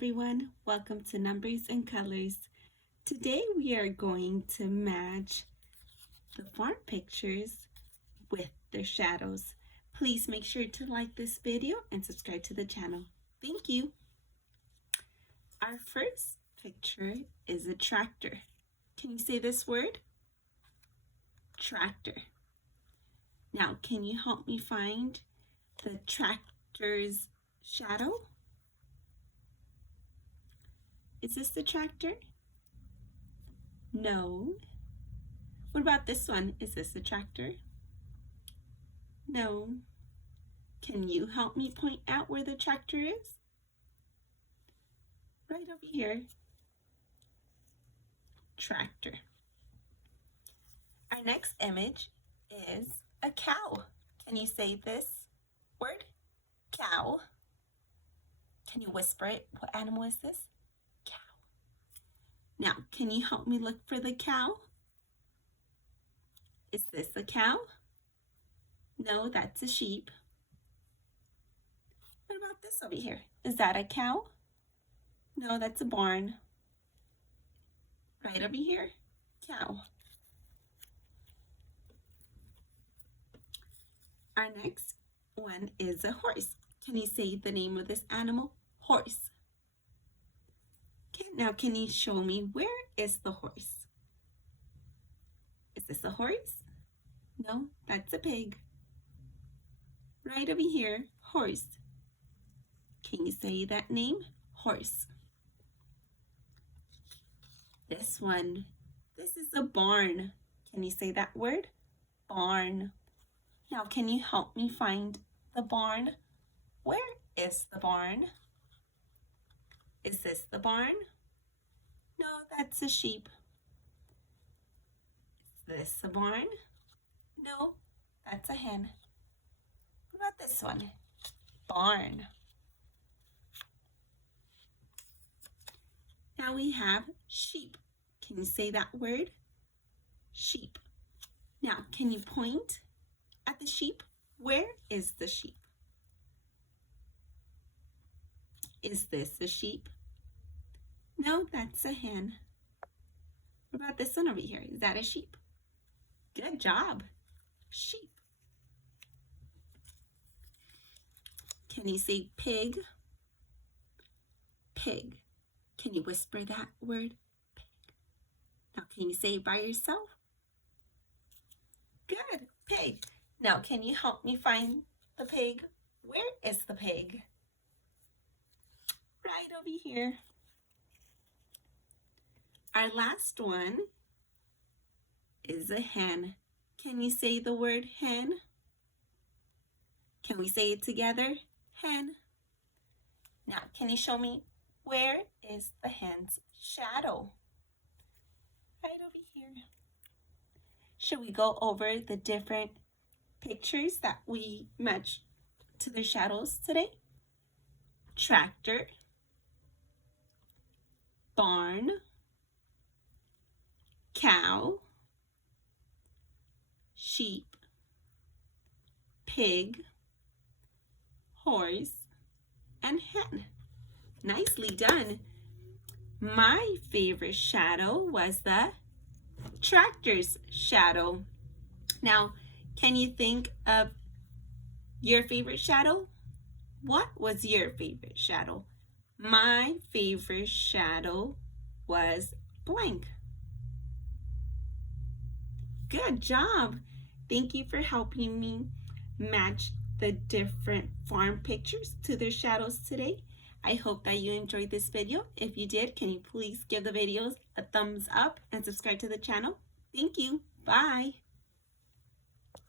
everyone, welcome to Numbers and Colors. Today we are going to match the farm pictures with their shadows. Please make sure to like this video and subscribe to the channel. Thank you. Our first picture is a tractor. Can you say this word? Tractor. Now, can you help me find the tractor's shadow? Is this the tractor? No. What about this one? Is this the tractor? No. Can you help me point out where the tractor is? Right over here. Tractor. Our next image is a cow. Can you say this word? Cow. Can you whisper it? What animal is this? Cow. Now, can you help me look for the cow? Is this a cow? No, that's a sheep. What about this over here? Is that a cow? No, that's a barn. Right over here, cow. Our next one is a horse. Can you say the name of this animal? Horse. Okay, now can you show me where is the horse? Is this a horse? No, that's a pig. Right over here, horse. Can you say that name? Horse. This one, this is a barn. Can you say that word? Barn. Now, can you help me find the barn? Where is the barn? Is this the barn? No, that's a sheep. Is this a barn? No, that's a hen. What about this one? Barn. Now we have sheep. Can you say that word? Sheep. Now, can you point at the sheep? Where is the sheep? Is this a sheep? No, that's a hen. What about this one over here? Is that a sheep? Good job. Sheep. Can you say pig? Pig. Can you whisper that word? Pig. Now, can you say it by yourself? Good. Pig. Now, can you help me find the pig? Where is the pig? Right over here. Our last one is a hen. Can you say the word hen? Can we say it together? Hen. Now, can you show me where is the hen's shadow? Right over here. Should we go over the different pictures that we match to their shadows today? Tractor, barn, cow, sheep, pig, horse, and hen. Nicely done. My favorite shadow was the tractor's shadow. Now, can you think of your favorite shadow? What was your favorite shadow? My favorite shadow was blank. Good job. Thank you for helping me match the different farm pictures to their shadows today. I hope that you enjoyed this video. If you did, can you please give the videos a thumbs up and subscribe to the channel? Thank you. Bye.